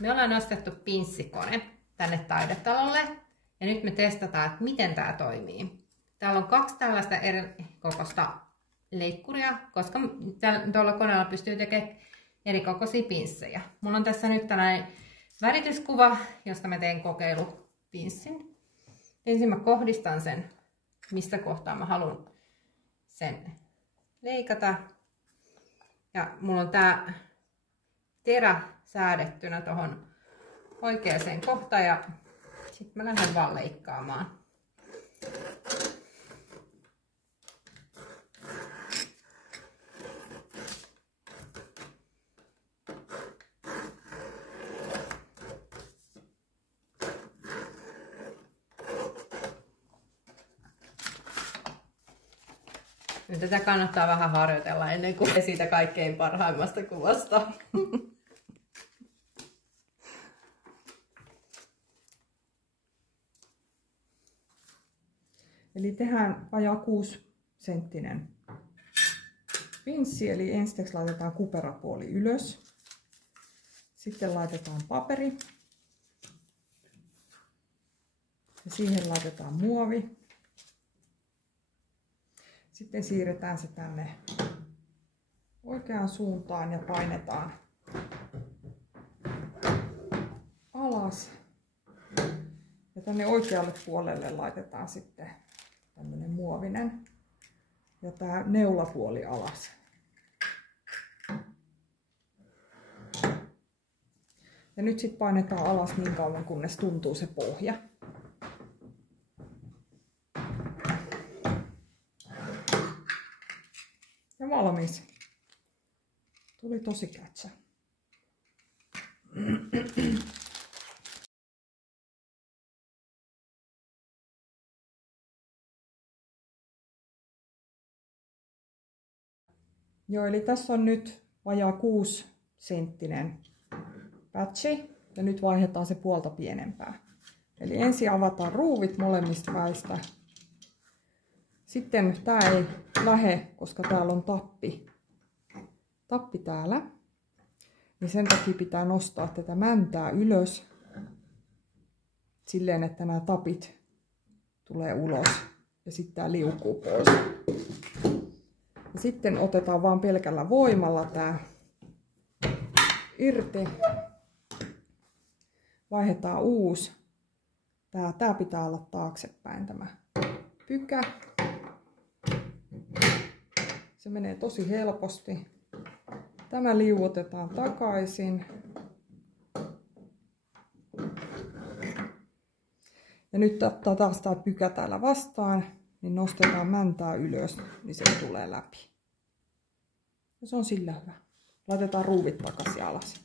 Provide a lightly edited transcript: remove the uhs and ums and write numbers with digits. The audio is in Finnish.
Me ollaan ostettu pinssikone tänne taidetalolle ja nyt me testataan, että miten tämä toimii. Täällä on 2 tällaista eri kokoista leikkuria, koska tuolla koneella pystyy tekemään eri kokoisia pinssejä. Mulla on tässä nyt tällainen värityskuva, josta mä teen kokeilupinssin. Ensin mä kohdistan sen, mistä kohtaa mä haluan sen leikata. Ja mulla on tää terä säädettynä tuohon oikeaan kohtaan ja sitten mä lähden vaan leikkaamaan. Nyt tätä kannattaa vähän harjoitella ennen kuin siitä kaikkein parhaimmasta kuvasta. Eli tehdään vajaa 6 senttinen pinssi, eli ensiksi laitetaan kuperapuoli ylös. Sitten laitetaan paperi. Ja siihen laitetaan muovi. Sitten siirretään se tänne oikeaan suuntaan ja painetaan alas. Ja tänne oikealle puolelle laitetaan sitten tämmönen muovinen ja tää neulapuoli alas. Ja nyt sitten painetaan alas niin kauan kunnes tuntuu se pohja. Ja valmis. Tuli tosi kätsä. Joo, eli tässä on nyt vajaa 6 senttinen patchi ja nyt vaihdetaan se puolta pienempää. Eli ensin avataan ruuvit molemmista päistä. Sitten tää ei lähe, koska täällä on tappi täällä. Niin sen takia pitää nostaa tätä mäntää ylös silleen, että nämä tapit tulee ulos ja sitten tää liukuu pois. Ja sitten otetaan vaan pelkällä voimalla tää irti. Vaihdetaan uusi. Tää pitää olla taaksepäin tämä pykä. Se menee tosi helposti. Tämä liuotetaan takaisin. Ja nyt ottaa taas tämä pykä täällä vastaan, niin nostetaan mäntää ylös, niin se tulee läpi. Ja se on sillä hyvä. Laitetaan ruuvit takaisin alas.